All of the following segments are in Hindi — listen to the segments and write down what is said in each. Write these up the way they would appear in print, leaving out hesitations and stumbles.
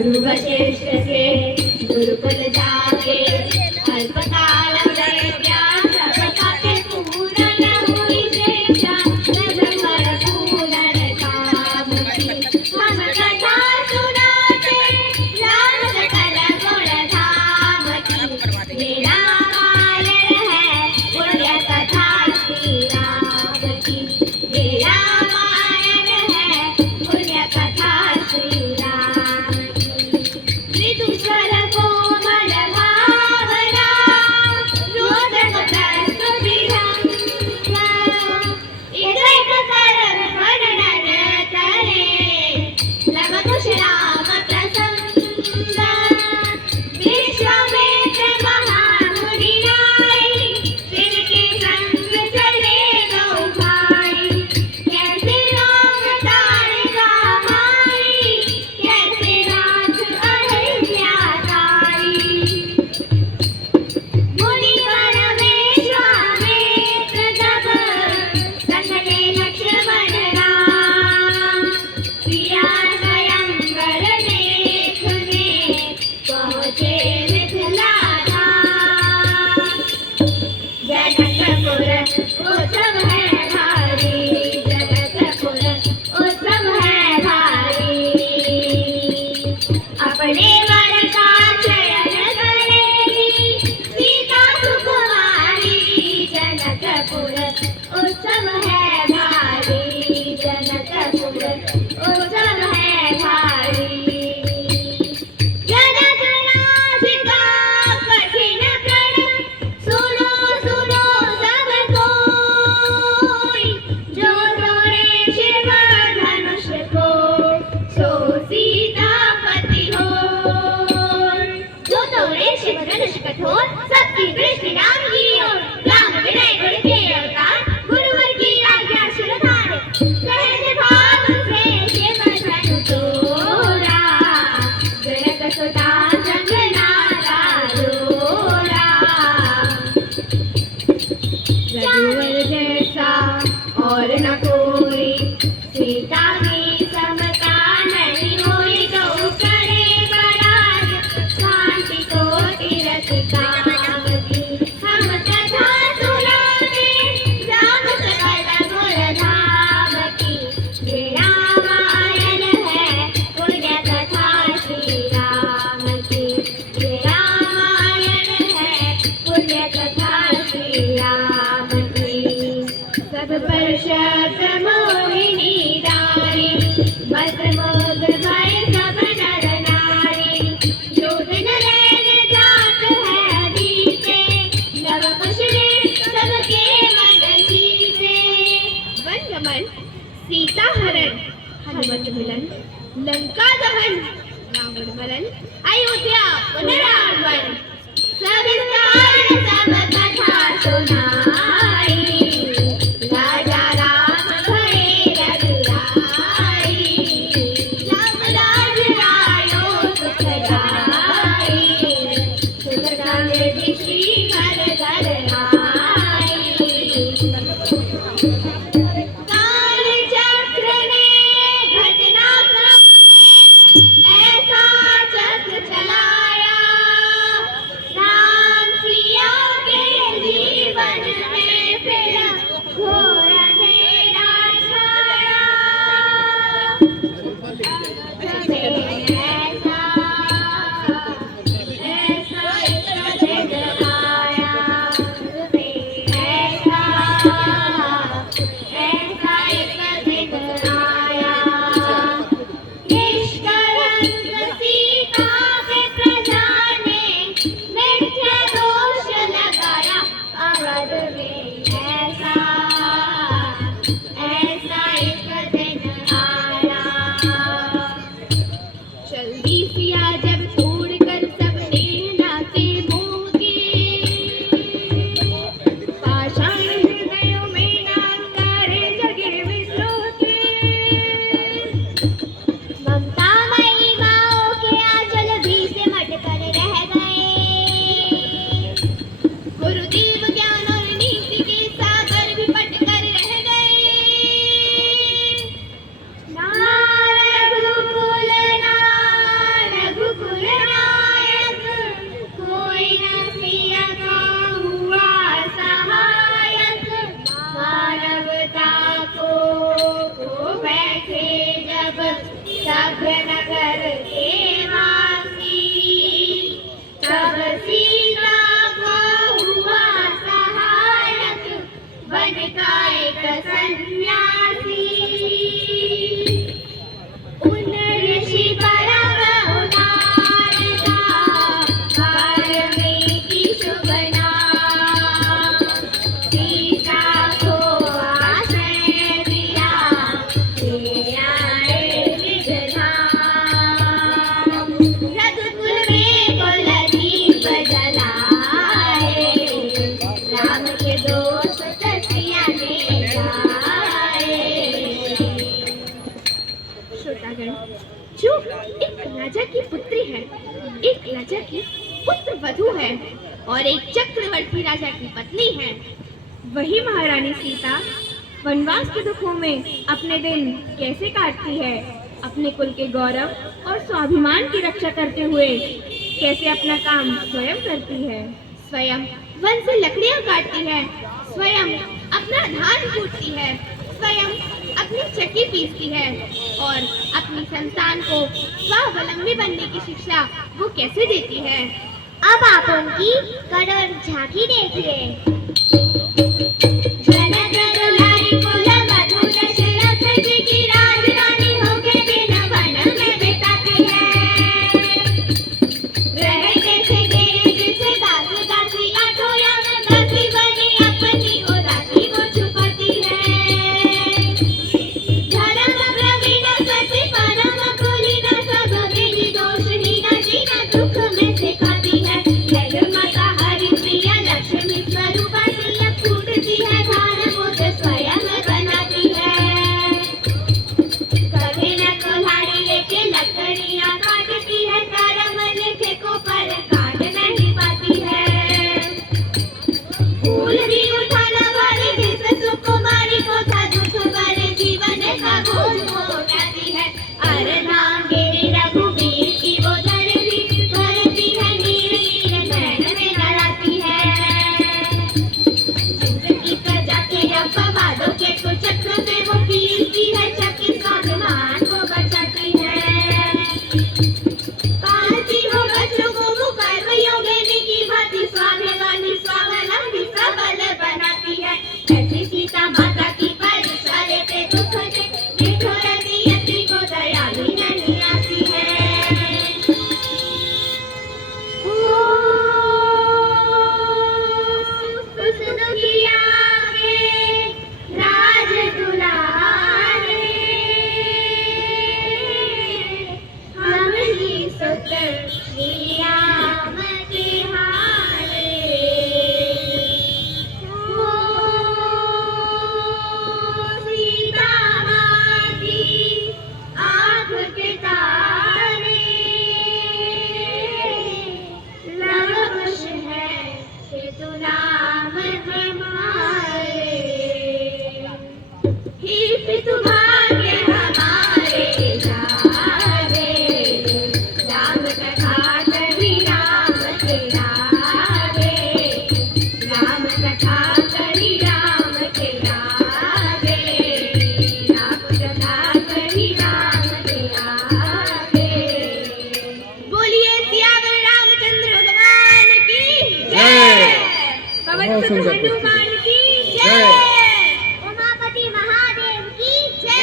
गुरु वशिष्ठ के गुरुकुल जाके अल्पकाल में ज्ञान सबका के पूरन हुई शिक्षा ब्रह्म पूरन काम की हम कथा सुनाते लाल सकल गुण धाम की मेरा मायन है पुण्य कथा श्री राम की मेरा मायन है पुण्य कथा श्री राम की ऋतु स्वर कोमल भावना रोदन प्रस्तुति ढंग एक करम वर्णन करे लब कुश राम प्रसंग विश्वामित्र महामुनि राय तिनके संग चले दो भाई कैसे राम तारिका हमारी कैसे नाथ अहिल्या तारी मुनिवर विश्वामित्र जब संगले लक्ष्मण राम प्रिया स्वयंवर देखने पहुँचे मिथिला धाम जनकपुर उत्सव है भारी जनकपुर उत्सव है भारी अपने वर का चयन करेगी सीता सुकुमारी जनकपुर उत्सव है भारी जनकपुर उत्सव है भारी जनक राज का कठिन प्रण सुनो सुनो सब कोई जो तोड़े शिव धनुष को सो सीतापति हो जो तोड़े शिव धनुष कठोर सबकी दृष्टि राम की ओर राम विनय गुण के अवतार गुरुवर की आज्ञा शिरधार सहज भाव से शिव धनु तोड़ा जनक सुता संग नारा जोड़ा रघुवर जैसा और न कोई सीता की समता नहीं होई जो करे बराज शांति को तीरथ काम की हम कथा सुनाते राम सकल गुण धाम की मेरा मायन है पुण्य कथा श्री राम की मेरा मायन है पुण्य कथा श्री राम की सब पर शब्द मोहिनी दारी मंत्रमुग्ध भय सब नर नारी जोधन नैन जात है दीते नव कुश ने सबके मन जीते वन गमन सीता हरण हनुमत मिलन लंका दहन रावण मरण अयोध्या पुनरागमन सविस्तार सब कथा सुनाई राजा राम भये रघुराई राम राज आयो सुख जाई सुख समृद्धि श्री घर घर आई काल चक्र ने घटनाक्रम ऐसा चक्र चलाया राम सिया के सभ्य नगर के वासी। तब सीता को हुआ सहायक बन का एक सन्यासी। उन ऋषि परम उदार था वाल्मीकि शुभ नाम। सीता को आश्रय दिया ले आए निजधाम। रघुकुल में कुलदीप जलाए, राम के दोस्त सिया ने गाए। श्रोतागण, जो एक राजा की पुत्री है, एक राजा की पुत्र वधू है और एक चक्रवर्ती राजा की पत्नी है, वही महारानी सीता वनवास के दुखों में अपने दिन कैसे काटती है, अपने कुल के गौरव और स्वाभिमान की रक्षा करते हुए कैसे अपना काम स्वयं करती है। स्वयं वन से लकड़ियां काटती है, स्वयं अपना धान कूटती है, स्वयं अपनी चक्की पीसती है और अपनी संतान को स्वावलंबी बनने की शिक्षा वो कैसे देती है। अब आप उनकी कठोर झांकी देखिए। जनक दुलारी कुल वधू दशरथ जी की राजरानी होके दिन वन में बिताती है। रहे जैसे गेर जैसे दास दासी, आठों याम दासी बनी अपनी उदासी वो छुपाती है। धर्म प्रवीण सती परम कुलीन, सब विधि दोषहीन जीना दुख में सिखाती है। जगमाता हरि प्रिया लक्ष्मी स्वरूपा सिया कूटती है धान मुझे स्वयं बनाती है। कभी न कुल्हाड़ी लेके लकड़ियां काटती है, कर्म लिखे को पर काट नहीं पाती है। फूल भी उठाना वाली जिस सुकुमारी को था दुख भरे जीवन का बोझ वो उठाती है। अर्धांगिनी रघुवीर की वो धरती भरती है, नीर नीर नैन में नलाती है। जिंदगी प्रजा के अपवादों के कुचक्र से वो पीसती है, चक्की स्वाभिमान को बचाती है। पालती हो बच्चों को वो कर्म योगिनी की भांति, स्वाभिमानी स्वावलंबी सबल बनाती है। ऐसी सीता माता की परीक्षा लेते दुख से निठुर नियति को दया भी नहीं आती है। उस दुखिया के राज दुलारे, हम ही सुत श्री राम तिहारे। सीता माँ की आँख के तारे, लव कुश है पितु नाम हमारे। ही पितु भाग्य हमारे जागे, राम कथा कही राम के आगे। राम कथा कही राम के आगे, राम कथा कही राम के आगे। बोलिए सियावर रामचंद्र भगवान की जय। पवन सुत हनुमान की जय। उमापति महादेव की जय।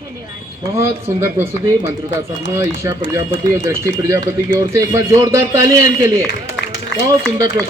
धन्यवाद। बहुत सुंदर प्रस्तुति मंत्रिता शर्मा, ईशा प्रजापति और दृष्टि प्रजापति की ओर से एक बार जोरदार तालियां इनके लिए। बहुत सुंदर प्रस्तुति।